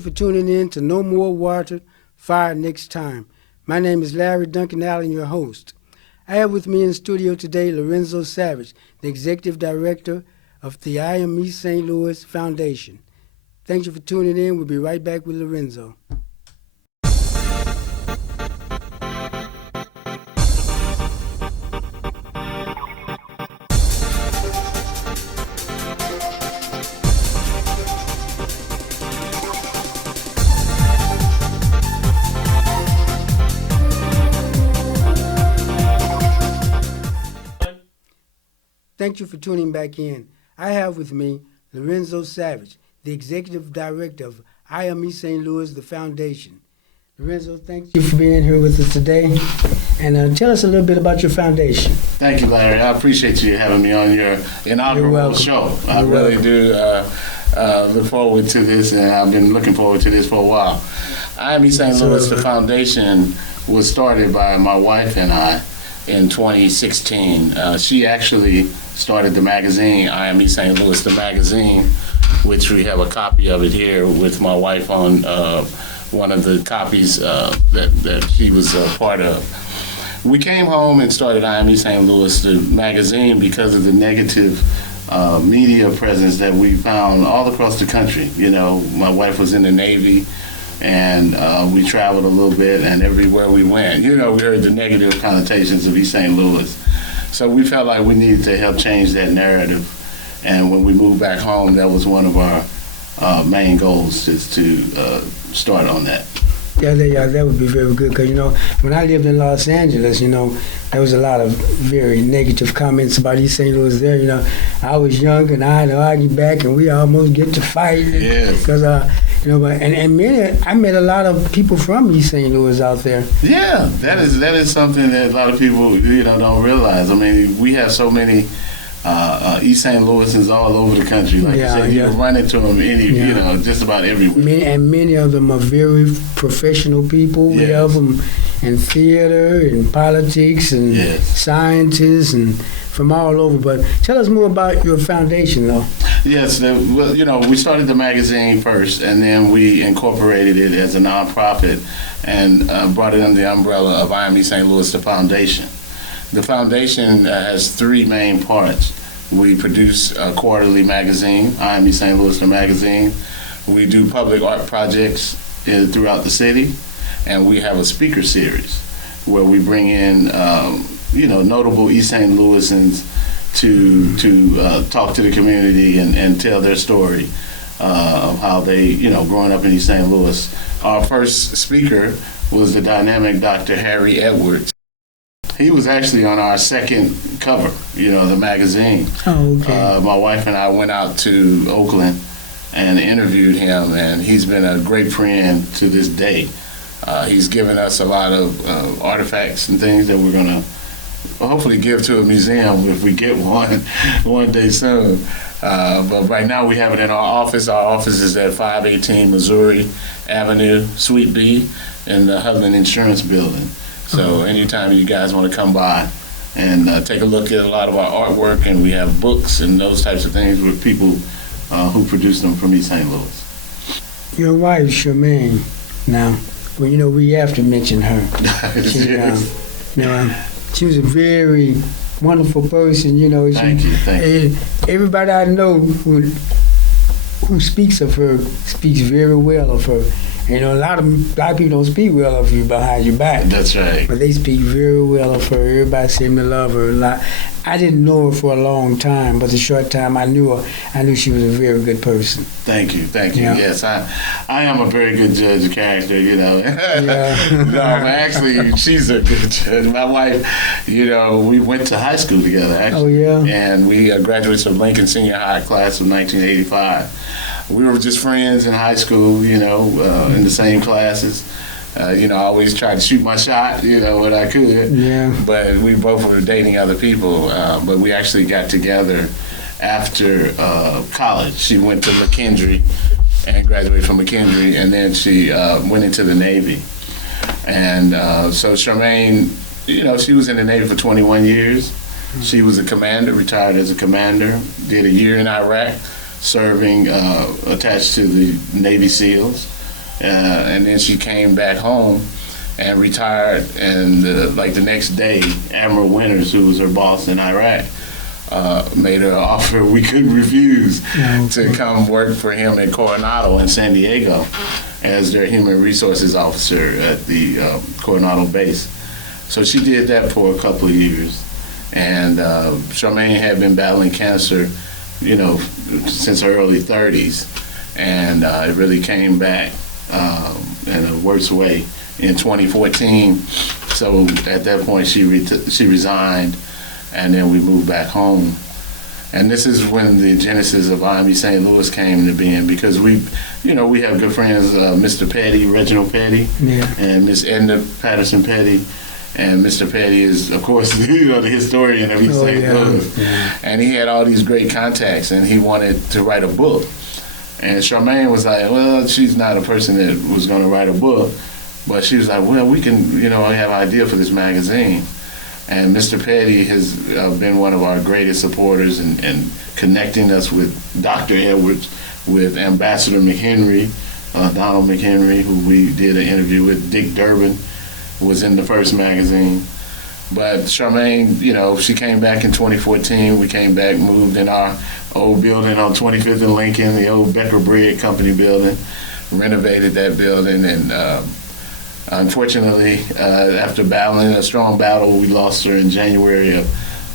you for tuning in to No More Water, Fire Next Time. My name is Larry Duncan-Allen, your host. I have with me in the studio today Lorenzo Savage, the Executive Director of the I Am East St. Louis Foundation. Thank you for tuning in. We'll be right back with Lorenzo. Thank you for tuning back in. I have with me Lorenzo Savage, the Executive Director of I Am East St. Louis, the Foundation. Lorenzo, thank you for being here with us today. And tell us a little bit about your foundation. Thank you, Larry. I appreciate you having me on your inaugural show. I really do look forward to this, and I've been looking forward to this for a while. I Am East St. Louis, the Foundation, was started by my wife and I in 2016. She actually started the magazine, I Am East St. Louis, the magazine, which we have a copy of it here with my wife on one of the copies that she was a part of. We came home and started I Am East St. Louis, the magazine, because of the negative media presence that we found all across the country. You know, my wife was in the Navy, and we traveled a little bit, and everywhere we went, you know, we heard the negative connotations of East St. Louis. So we felt like we needed to help change that narrative. And when we moved back home, that was one of our main goals, is to start on that. Yeah, that would be very good, because, you know, when I lived in Los Angeles, you know, there was a lot of very negative comments about East St. Louis there. You know, I was young and I had to argue back, and we almost get to fighting. Yes. Because, you know, I met a lot of people from East St. Louis out there. Yeah, that is something that a lot of people, you know, don't realize. I mean, we have so many East St. Louisans all over the country. Like you said, you run into them you know, just about everywhere. Many of them are very professional people. We have them in theater and politics and scientists and from all over. But tell us more about your foundation, though. Yes, well, you know, we started the magazine first, and then we incorporated it as a nonprofit and brought it under the umbrella of I Am East St. Louis, the Foundation. The foundation has three main parts. We produce a quarterly magazine, I Am East St. Louis, the magazine. We do public art projects throughout the city, and we have a speaker series where we bring in, you know, notable East St. Louisans to talk to the community and tell their story of how they, you know, growing up in East St. Louis. Our first speaker was the dynamic Dr. Harry Edwards. He was actually on our second cover, you know, the magazine. Oh, okay. My wife and I went out to Oakland and interviewed him, and he's been a great friend to this day. He's given us a lot of artifacts and things that we're going to hopefully give to a museum if we get one day soon. But right now we have it in our office. Our office is at 518 Missouri Avenue, Suite B, in the Hudlin Insurance Building. So anytime you guys want to come by and take a look at a lot of our artwork, and we have books and those types of things with people who produce them from East St. Louis. Your wife, Charmaine, now, well, you know, we have to mention her. She was a very wonderful person, you know. Thank you. Everybody I know who speaks of her speaks very well of her. You know, a lot of people don't speak well of you behind your back. That's right. But they speak very well of her. Everybody seemed to love her a lot. I didn't know her for a long time, but the short time I knew her, I knew she was a very good person. Thank you. Yeah. Yes, I am a very good judge of character, you know. Yeah. No, actually, she's a good judge. My wife, you know, we went to high school together, actually. Oh, yeah? And we graduated from Lincoln Senior High class of 1985. We were just friends in high school, you know, in the same classes. You know, I always tried to shoot my shot, you know, when I could. Yeah. But we both were dating other people. But we actually got together after college. She went to McKendree and graduated from McKendree, and then she went into the Navy. And so Charmaine, you know, she was in the Navy for 21 years. She was a commander, retired as a commander, did a year in Iraq, serving attached to the Navy SEALs. and then she came back home and retired. And like the next day, Admiral Winters, who was her boss in Iraq, made her an offer we couldn't refuse to come work for him at Coronado in San Diego as their human resources officer at the Coronado base. So she did that for a couple of years. And Charmaine had been battling cancer, since her early 30s. And it really came back in a worse way in 2014. So at that point, she resigned, and then we moved back home. And this is when the genesis of IME St. Louis came to being, because we have good friends, Mr. Petty, Reginald Petty, and Miss Edna Patterson Petty. And Mr. Petty is, of course, the historian of East St. Louis. Yeah. And he had all these great contacts, and he wanted to write a book. And Charmaine was like, well, she's not a person that was going to write a book. But she was like, well, we can, I have an idea for this magazine. And Mr. Petty has been one of our greatest supporters and connecting us with Dr. Edwards, with Ambassador McHenry, Donald McHenry, who we did an interview with. Dick Durbin was in the first magazine. But Charmaine, she came back in 2014. We came back, moved in our old building on 25th and Lincoln, the old Becker Bread Company building, renovated that building, and unfortunately, after battling a strong battle, we lost her in January of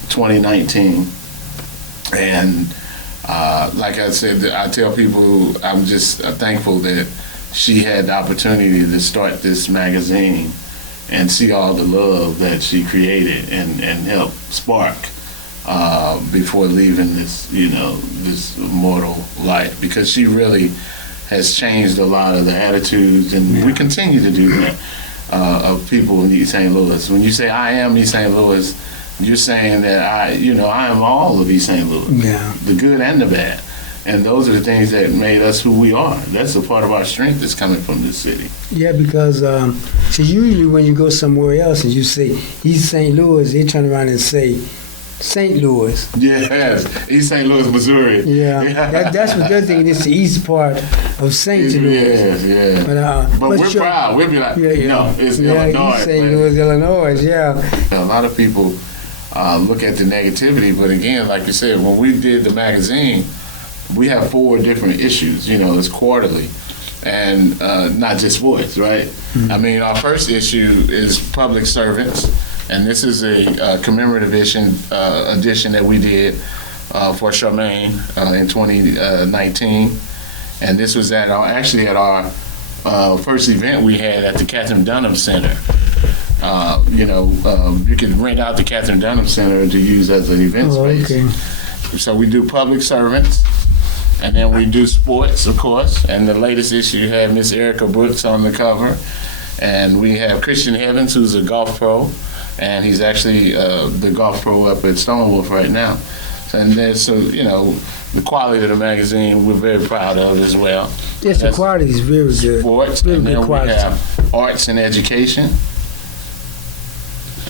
2019. And like I said, I tell people I'm just thankful that she had the opportunity to start this magazine and see all the love that she created and helped spark before leaving this, this mortal life, because she really has changed a lot of the attitudes, and we continue to do that, of people in East St. Louis. When you say I am East St. Louis, you're saying that I am all of East St. Louis, the good and the bad. And those are the things that made us who we are. That's a part of our strength that's coming from this city. Yeah, because so usually when you go somewhere else and you say East St. Louis, they turn around and say St. Louis. Yes, East St. Louis, Missouri. Yeah, that's what they're thinking. It's the east part of St. Louis. Yeah. But we're proud. We'll be like, no, it's Illinois. East St. Louis, Illinois, A lot of people look at the negativity, but again, like you said, when we did the magazine, we have 4 different issues. It's quarterly, and not just sports, right? Mm-hmm. I mean, our first issue is public servants, and this is a commemorative edition that we did for Charmaine in 2019, and this was at our first event we had at the Catherine Dunham Center. You can rent out the Catherine Dunham Center to use as an event space. Okay. So we do public servants, and then we do sports, of course. And the latest issue had Miss Erica Brooks on the cover, and we have Christian Evans, who's a golf pro, and he's actually the golf pro up at Stonewolf right now. And then, the quality of the magazine we're very proud of as well. Yes, the quality is very good. Sports, very and then good quality. We have arts and education,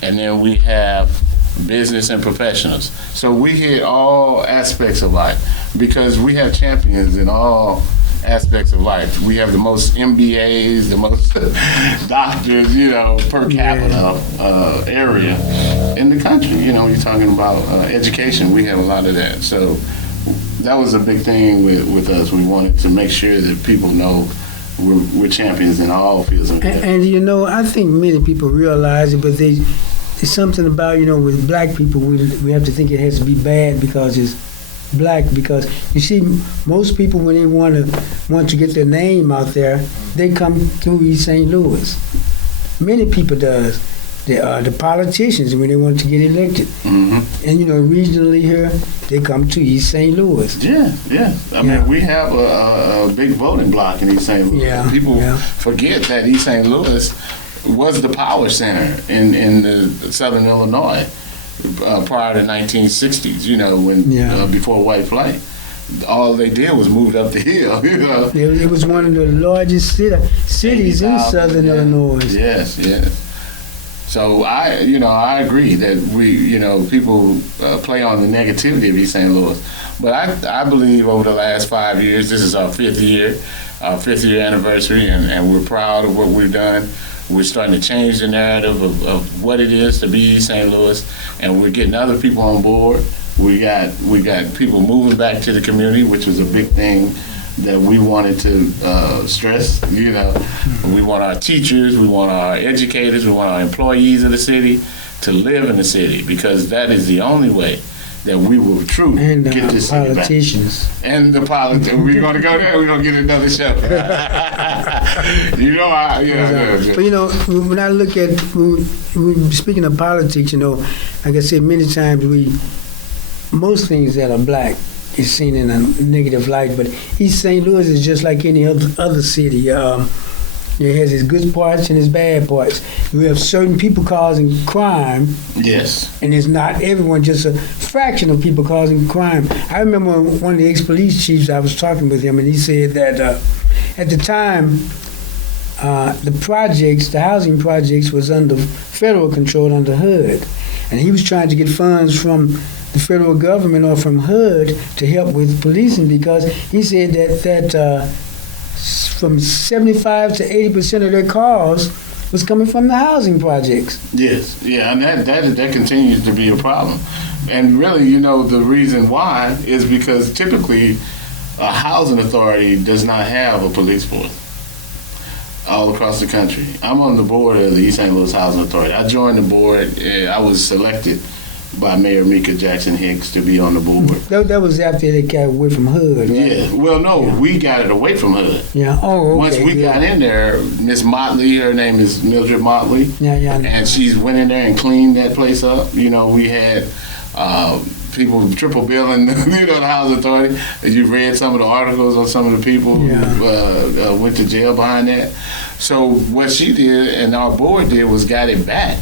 and then we have business and professionals. So we hit all aspects of life because we have champions in all aspects of life. We have the most MBAs, the most doctors, per capita area in the country. You're talking about education. We have a lot of that. So that was a big thing with us. We wanted to make sure that people know we're champions in all fields of life. And I think many people realize it, but there's something about, with black people, we have to think it has to be bad because it's black, because you see most people when they want to get their name out there, they come through East St. Louis. Many people does. The politicians when they want to get elected, and regionally here they come to East St. Louis. Yeah. I mean, we have a big voting block in East St. Louis. Yeah. People forget that East St. Louis was the power center in the Southern Illinois prior to 1960s. When before white flight, all they did was move up the hill. It was one of the largest cities in Southern Illinois. Yes. So I agree that people play on the negativity of East St. Louis, but I believe over the last 5 years, this is our 5th year, our 5th year anniversary, and we're proud of what we've done. We're starting to change the narrative of what it is to be East St. Louis, and we're getting other people on board. We got people moving back to the community, which was a big thing that we wanted to stress. You know, we want our teachers, we want our educators, we want our employees of the city to live in the city, because that is the only way that we will truly get this city politicians. back. And the politicians. We're going to go there. We're going to get another show. You know, But you know, when I look at speaking of politics, you know, like I said many times, most things that are black is seen in a negative light. But East St. Louis is just like any other city. It has its good parts and its bad parts. You have certain people causing crime. Yes. And it's not everyone, just a fraction of people causing crime. I remember one of the ex-police chiefs, I was talking with him, and he said that at the time, the housing projects was under federal control under HUD. And he was trying to get funds from the federal government or from HUD to help with policing, because he said that from 75 to 80% of their calls was coming from the housing projects. Yes, yeah, and that continues to be a problem. And really, you know, the reason why is because typically a housing authority does not have a police force all across the country. I'm on the board of the East St. Louis Housing Authority. I joined the board, I was selected by Mayor Mika Jackson Hicks to be on the board. That was after they got away from HUD, right? Yeah, well, no, we got it away from HUD. Yeah, oh, okay. Once we got in there, Miss Motley, her name is Mildred Motley, and she's went in there and cleaned that place up. You know, we had people triple billing, you know, the housing authority. You've read some of the articles on some of the people who went to jail behind that. So what she did and our board did was got it back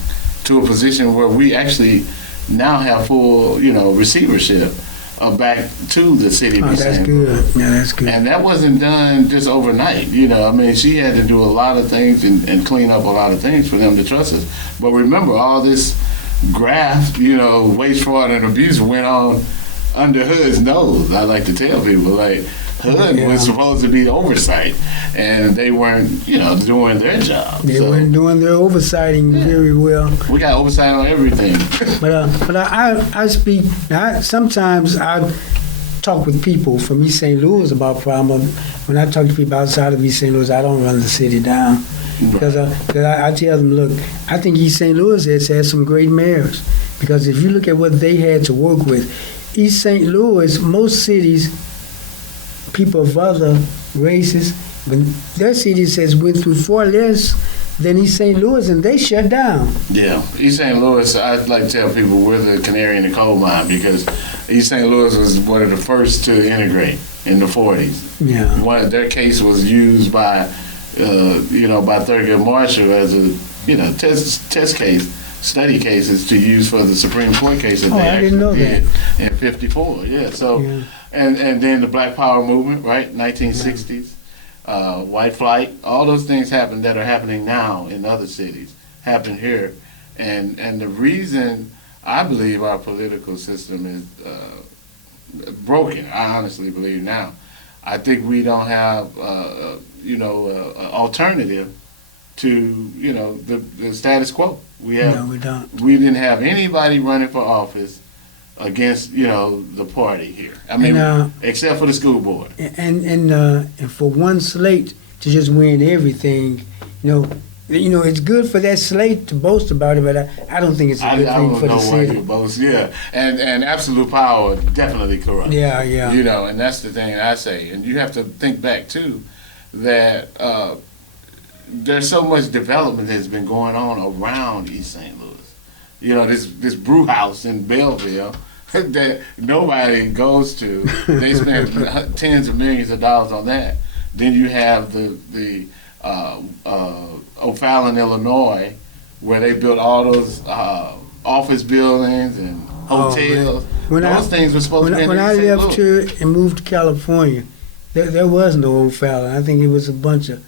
to a position where we actually now have full, you know, receivership back to the city. Oh, that's good. Yeah, that's good. And that wasn't done just overnight. You know, I mean, she had to do a lot of things and clean up a lot of things for them to trust us. But remember, all this graft, you know, waste, fraud, and abuse went on under HUD's nose. I like to tell people, like, HUD was supposed to be oversight, and they weren't, you know, doing their job. They weren't doing their oversighting very well. We got oversight on everything. But I speak. Sometimes I talk with people from East St. Louis about problems. When I talk to people outside of East St. Louis, I don't run the city down. Because I tell them, look, I think East St. Louis has had some great mayors. Because if you look at what they had to work with, East St. Louis, most cities, people of other races, but their cities has went through far less than East St. Louis, and they shut down. Yeah, East St. Louis, I like to tell people we're the canary in the coal mine, because East St. Louis was one of the first to integrate in the 40s. Yeah. Their case was used by, you know, by Thurgood Marshall as a, you know, test case, study cases to use for the Supreme Court case that they actually did in '54. Yeah, so, and then the Black Power movement, right, 1960s. White flight, all those things happened that are happening now in other cities, happen here. And the reason I believe our political system is broken, I honestly believe now, I think we don't have, you know, alternative to, you know, the status quo. No, we don't. We didn't have anybody running for office against, you know, the party here. I mean, except for the school board. And for one slate to just win everything, you know, it's good for that slate to boast about it, but I don't think it's a good thing for the city. Boast, yeah, and absolute power definitely corrupt. Yeah. You know, and that's the thing I say. And you have to think back too that there's so much development that's been going on around East St. Louis. You know, this brew house in Belleville that nobody goes to. They spend tens of millions of dollars on that. Then you have the O'Fallon, Illinois, where they built all those office buildings and hotels. Those things were supposed to be in When I left here and moved to California, there was no O'Fallon. I think it was a bunch of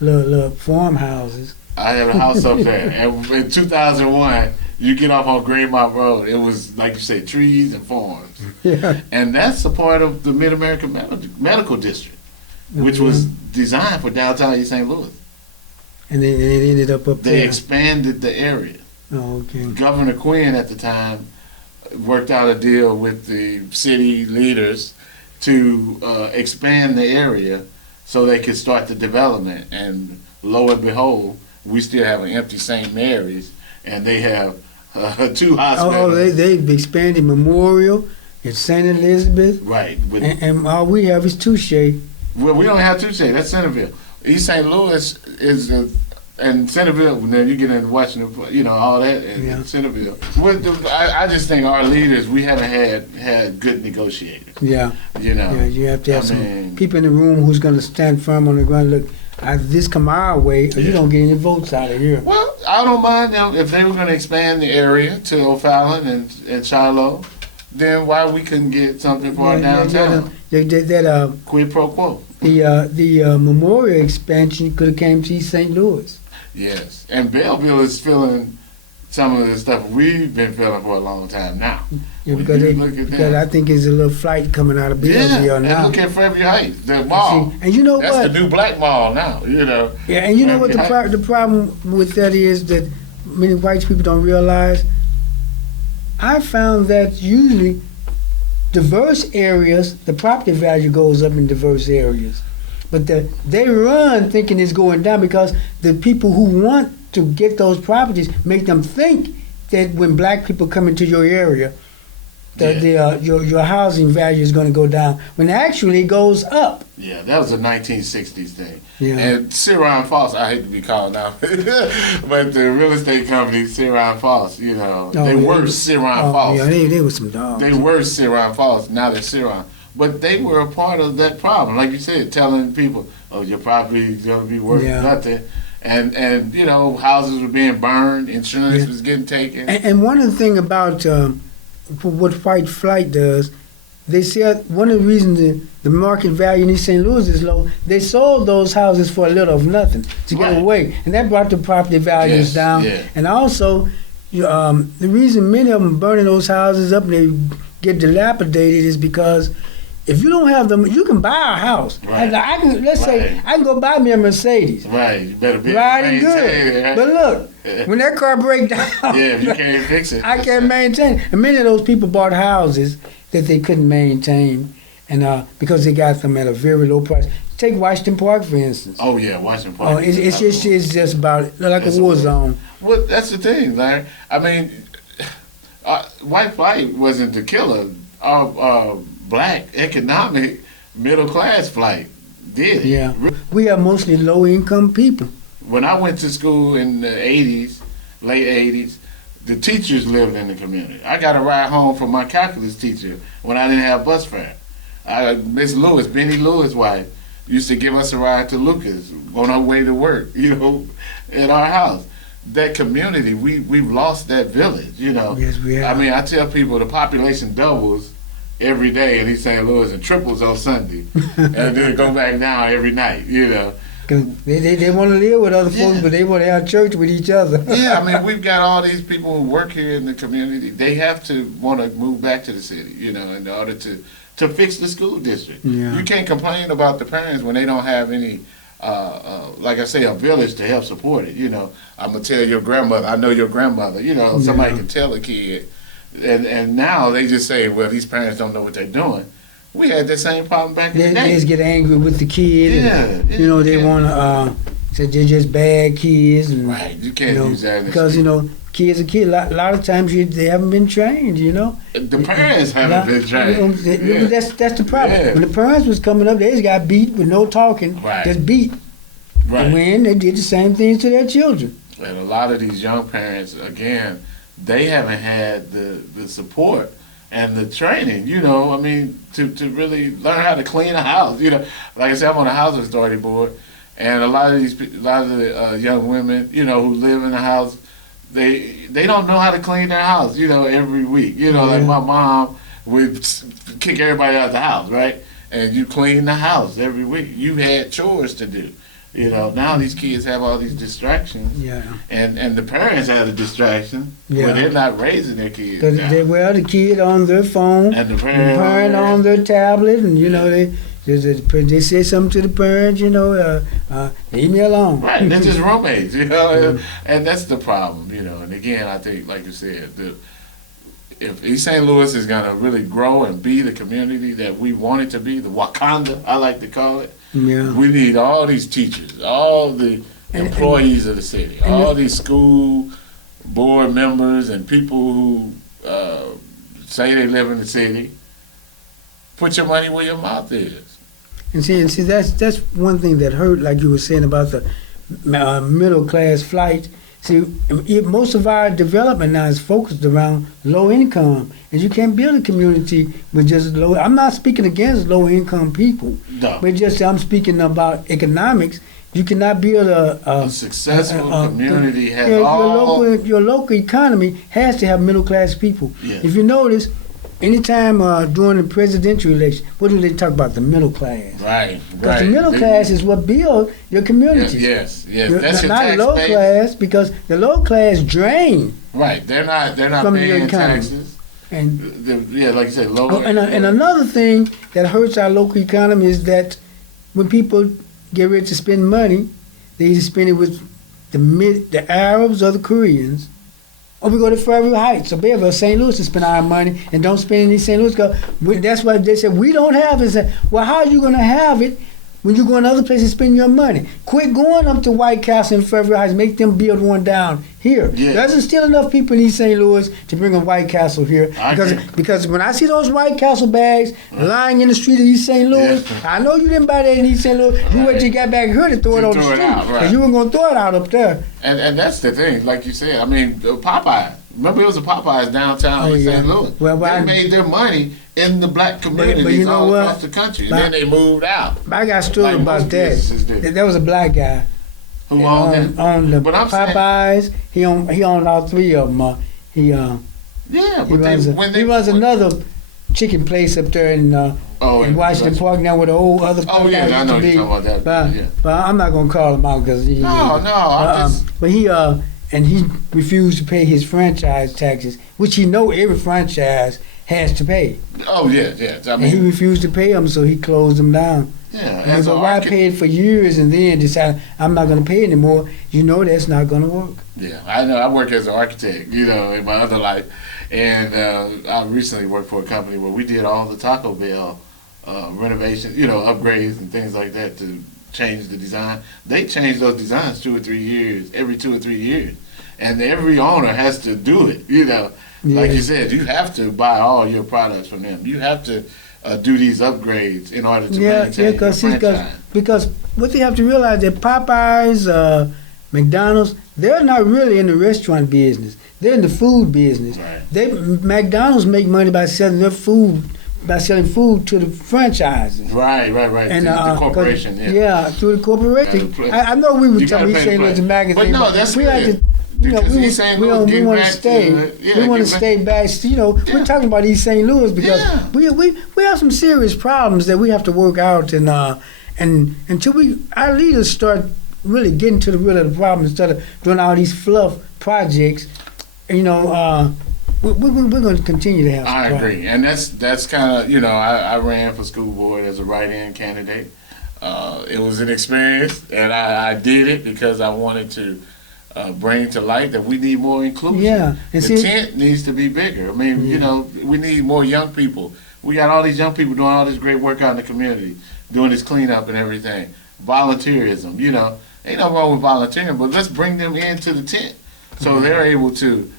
little farmhouses. I had a house up there. And in 2001, you get off on Greymount Road, it was, like you say, trees and farms. Yeah. And that's a part of the Mid-American Medical District. which was designed for downtown East St. Louis. And then it ended up there. They expanded the area. Oh, okay. Governor Quinn at the time worked out a deal with the city leaders to expand the area so they could start the development. And lo and behold, we still have an empty St. Mary's, and they have 2 hospitals. Oh, they've expanded Memorial and St. Elizabeth. Right. And all we have is Touche. Well, we don't have Touche. That's Centerville. East St. Louis is and Centerville. Then you get into Washington, all that in Centerville. I just think our leaders, we haven't had good negotiators. Yeah. Yeah, you have to have some people in the room who's going to stand firm on the ground. Look, this come our way, or you don't get any votes out of here. Well, I don't mind them if they were going to expand the area to O'Fallon and Shiloh. Then why we couldn't get something for our downtown? Quid pro quo. The Memorial expansion could have came to East St. Louis. Yes, and Belleville is feeling some of the stuff we've been feeling for a long time now. Yeah, because I think there's a little flight coming out of Belleville now. And look at Fairview Heights, the mall. And you know that's what? That's the new black mall now. Yeah, and you know what the problem with that is that many white people don't realize. I found that usually diverse areas, the property value goes up in diverse areas. But they run thinking it's going down because the people who want to get those properties make them think that when black people come into your area, that your housing value is going to go down, when actually it goes up. Yeah, that was a 1960s thing. Yeah. And Ciron Foss, I hate to be called out, but the real estate company, Ciron Foss, they were Ciron Foss. Yeah, they were some dogs. They were Ciron Foss, now they're Ciron. But they were a part of that problem, like you said, telling people, "Oh, your property is going to be worth nothing," and houses were being burned, insurance was getting taken. And one of the things about what white flight does, they said one of the reasons the market value in East St. Louis is low, they sold those houses for a little of nothing to get away, and that brought the property values down. Yeah. And also, the reason many of them burning those houses up and they get dilapidated is because if you don't have them, you can buy a house. Right. I can go buy me a Mercedes. Right, you better be riding good. Right? But look, when that car breaks down, if you can't fix it, I can't maintain it. And many of those people bought houses that they couldn't maintain, and because they got them at a very low price. Take Washington Park, for instance. Oh yeah, Washington Park. It's just about like a war zone. Well, that's the thing, Larry. I mean, white flight wasn't the killer. Black economic middle class flight did it. Yeah, we are mostly low income people. When I went to school in the 80s, late 80s, the teachers lived in the community. I got a ride home from my calculus teacher when I didn't have bus fare. Miss Lewis, Benny Lewis' wife, used to give us a ride to Lucas on our way to work, at our house. That community, we've lost that village, Yes, we have. I mean, I tell people the population doubles every day in East St. Louis and triples on Sunday, and then go back down every night, Cause they want to live with other folks, but they want to have church with each other. Yeah, I mean, we've got all these people who work here in the community. They have to want to move back to the city, in order to fix the school district. Yeah. You can't complain about the parents when they don't have any, like I say, a village to help support it. I'm going to tell your grandmother, I know your grandmother, somebody can tell a kid. And now they just say, well, these parents don't know what they're doing. We had that same problem back in the day. They just get angry with the kids. Yeah. And, they want to say they're just bad kids. And, right. You can't use that. Because, kids are kids. A lot of times they haven't been trained, The parents haven't been trained. That's the problem. Yeah. When the parents was coming up, they just got beat with no talking. Right. Just beat. Right. And when they did the same things to their children. And a lot of these young parents, again, they haven't had the support and the training, to really learn how to clean a house. Like I said, I'm on a housing authority board, and a lot of the young women, who live in the house, they don't know how to clean their house, every week. Like my mom would kick everybody out of the house, right? And you clean the house every week. You had chores to do. Now these kids have all these distractions. Yeah. And the parents have a distraction. Yeah. But they're not raising their kids. The kid on their phone. And the parent on their tablet. And, They say something to the parents, leave me alone. Right, they're just roommates, and that's the problem, And again, I think, like you said, if East St. Louis is going to really grow and be the community that we want it to be, the Wakanda, I like to call it, we need all these teachers, all the employees of the city, all these school board members and people who say they live in the city. Put your money where your mouth is. And see, that's one thing that hurt, like you were saying about the middle class flight. See, most of our development now is focused around low income, and you can't build a community with just low. I'm not speaking against low income people, no. But just I'm speaking about economics. You cannot build a successful community has your local economy has to have middle class people. Yeah. If you notice, anytime during the presidential election, what do they talk about? The middle class. Right. Because the middle class is what builds your community. Yes. That's your not tax low base. Class, because the low class drain. Right. They're not from paying the taxes. And like you said, lower. And another thing that hurts our local economy is that when people get ready to spend money, they either spend it with the Arabs or the Koreans, or we go to Fairview Heights or Beverly or St. Louis to spend our money and don't spend any St. Louis. That's why they said we don't have it. Said, well, how are you going to have it when you go in other places and spend your money? Quit going up to White Castle and Fairview Heights. Make them build one down here. Yeah. There's still enough people in East St. Louis to bring a White Castle here. Because when I see those White Castle bags lying in the street of East St. Louis, I know you didn't buy that in East St. Louis. You wait till you got back here to throw it on the street. Because you weren't going to throw it out up there. And that's the thing, like you said. I mean, Popeye. Remember, it was a Popeyes downtown in St. Louis. They made their money in the black communities all across the country, and then they moved out. I got a story about that. There was a black guy who owned the Popeyes. He owned all three of them. He runs another chicken place up there in Washington Park now with the old other. Oh yeah, I know you're talking about that. But I'm not gonna call him out because But he refused to pay his franchise taxes, which he know every franchise has to pay. Oh yeah. I mean, and he refused to pay them, so he closed them down. Yeah. But why pay it for years and then decide I'm not going to pay anymore? You know that's not going to work. Yeah, I know. I work as an architect, in my other life, and I recently worked for a company where we did all the Taco Bell renovations, upgrades and things like that to change the design. They change those designs every 2 or 3 years, and every owner has to do it. Like you said, you have to buy all your products from them. You have to do these upgrades in order to maintain your franchise. Because what they have to realize that Popeyes, McDonald's, they're not really in the restaurant business. They're in the food business. Right. McDonald's make money by selling their food. By selling food to the franchises. Right. And the corporation, through the corporation. I know we were talking about St. Louis magazine. But no, that's we like to, we want to stay. We want to stay back. We're talking about East St. Louis because we have some serious problems that we have to work out, and until our leaders start really getting to the root of the problem instead of doing all these fluff projects, we're going to continue to have some I problems. agree. And that's kind of, I ran for school board as a write-in candidate. It was an experience, and I did it because I wanted to bring to light that we need more inclusion. Yeah. And the tent needs to be bigger. I mean, we need more young people. We got all these young people doing all this great work out in the community, doing this cleanup and everything. Volunteerism, ain't nothing wrong with volunteering, but let's bring them into the tent so they're able to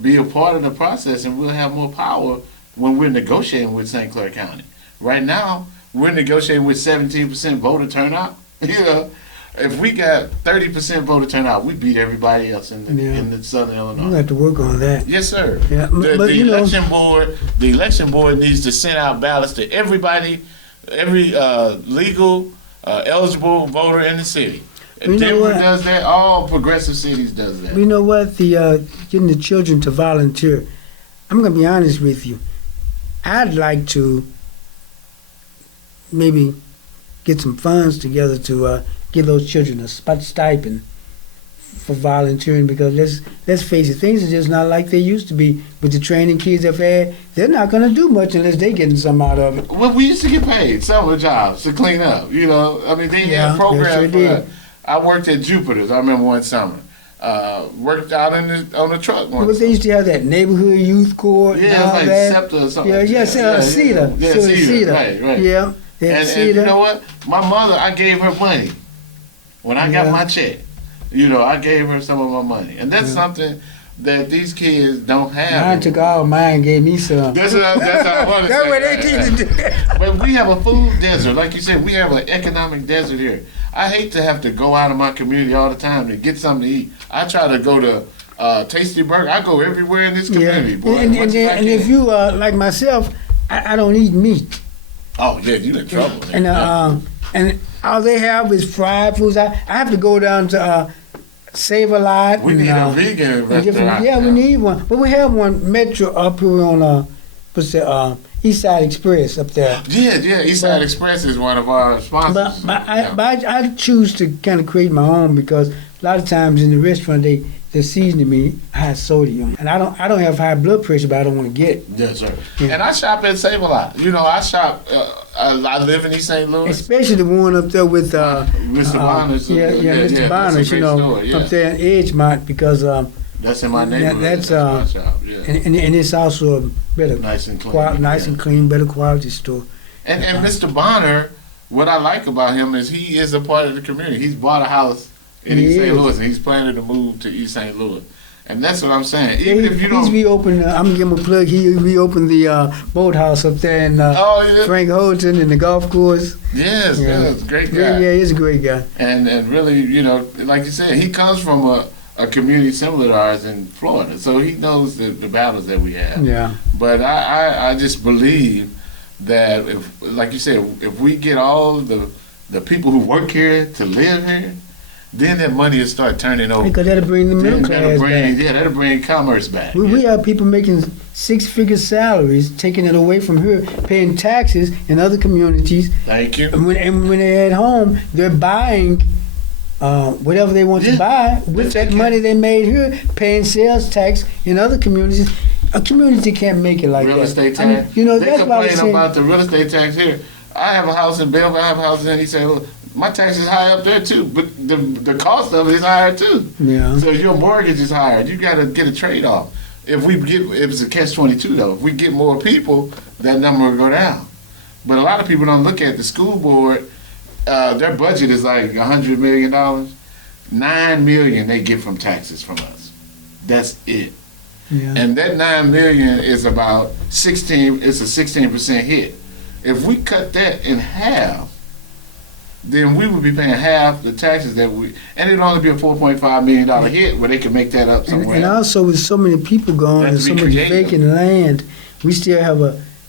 be a part of the process, and we'll have more power when we're negotiating with St. Clair County. Right now, we're negotiating with 17% voter turnout. If we got 30% voter turnout, we beat everybody else in the Southern Illinois. We have to work on that. Yes, sir. Yeah, the election board needs to send out ballots to everybody, every legal eligible voter in the city. Denver does that. All progressive cities does that. You know what? Getting the children to volunteer. I'm going to be honest with you. I'd like to maybe get some funds together to give those children a stipend for volunteering, because let's face it, things are just not like they used to be. With the training kids have had, they're not going to do much unless they're getting something out of it. Well, we used to get paid summer jobs to clean up. You know, I mean, they had programs. Sure I worked at Jupiter's. I remember one summer. Worked out on the truck one. But they used to have that neighborhood youth court. Yeah, it's like SEPTA or something. Cedar. Yeah, Cedar. Right. Yeah. And you know what? My mother, I gave her money when I got my check. You know, I gave her some of my money, and that's something that these kids don't have. Mine took all mine, gave me some. That's how I want to say. That's what they need to do. But we have a food desert, like you said. We have an economic desert here. I hate to have to go out of my community all the time to get something to eat. I try to go to Tasty Burger. I go everywhere in this community, boy. And if you like myself, I don't eat meat. Oh yeah, you in trouble. And all they have is fried foods. I have to go down to Save-A-Lot. We need a vegan restaurant. Yeah, we need one. But we have one Metro up here on East Side Express up there. Yeah, East Side Express is one of our sponsors. But I choose to kind of create my own, because a lot of times in the restaurant they're seasoning me high sodium, and I don't have high blood pressure, but I don't want to get it. Yes, sir. Yeah. And I shop at Save-A-Lot. You know, I shop. I live in East St. Louis. Especially the one up there with Mr. Bonner's. Mr. Bonner's. You know, up there in Edgemont, because that's in my neighborhood. That's shop. Yeah. and it's also a better nice and clean, and clean, better quality store. And Mr. Bonner, what I like about him is he is a part of the community. He's bought a house in East St. Louis, and he's planning to move to East St. Louis. And that's what I'm saying. Even if you don't, he's reopened. I'm gonna give him a plug. He reopened the boathouse up there in Frank Holton and the golf course. Yes, great guy. Yeah, he's a great guy. And really, you know, like you said, he comes from a community similar to ours in Florida, so he knows the battles that we have. Yeah. But I just believe that if, like you said, if we get all the people who work here to live here, then that money will start turning over. Because that'll bring the middle class back. Yeah, that'll bring commerce back. We have people making six-figure salaries, taking it away from here, paying taxes in other communities. Thank you. And when they're at home, they're buying whatever they want to buy with that money they made here, paying sales tax in other communities. A community can't make it like that. Real estate tax. I mean, you know, they complain about the real estate tax here. I have a house in Belleville. I have a house in. He said, "Look, my tax is high up there too, but the cost of it is higher too. Yeah. So your mortgage is higher. You got to get a trade off. If it's a catch-22 though. If we get more people, that number will go down. But a lot of people don't look at the school board. Their budget is like $100 million. $9 million they get from taxes from us. That's it. Yeah. And that $9 million is about 16. It's a 16% hit. If we cut that in half, then we would be paying half the taxes that we, and it'd only be a $4.5 million hit where they can make that up somewhere. And also with so many people gone and so much vacant land, we still have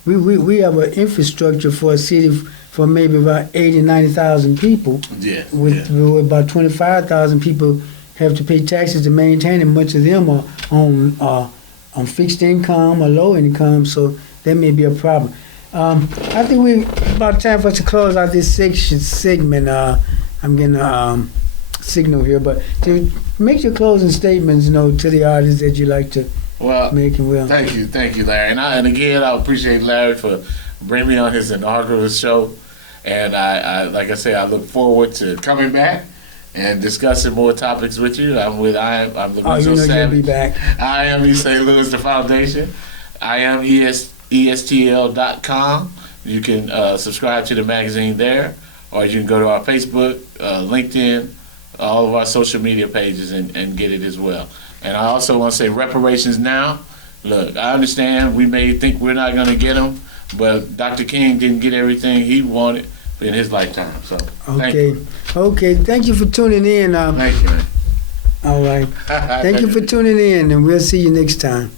we have an infrastructure for a city for maybe about 80, 90,000 people. Yeah. With about 25,000 people have to pay taxes to maintain, and much of them are on fixed income or low income, so that may be a problem. I think we about time for us to close out this segment. I'm getting a signal here, but to make your closing statements, to the audience that you like to make. And thank you, Larry. And again, I appreciate Larry for bringing me on his inaugural show. And I like I say, I look forward to coming back and discussing more topics with you. I'm Lorenzo Savage. You'll be back. I am East St. Louis, the foundation. I am ESTL.com. You can subscribe to the magazine there, or you can go to our Facebook, LinkedIn, all of our social media pages and get it as well. And I also want to say reparations now. Look, I understand we may think we're not going to get them, but Dr. King didn't get everything he wanted in his lifetime. So, thank you. Okay. Thank you for tuning in. Thank you, man. All right. Thank you for tuning in, and we'll see you next time.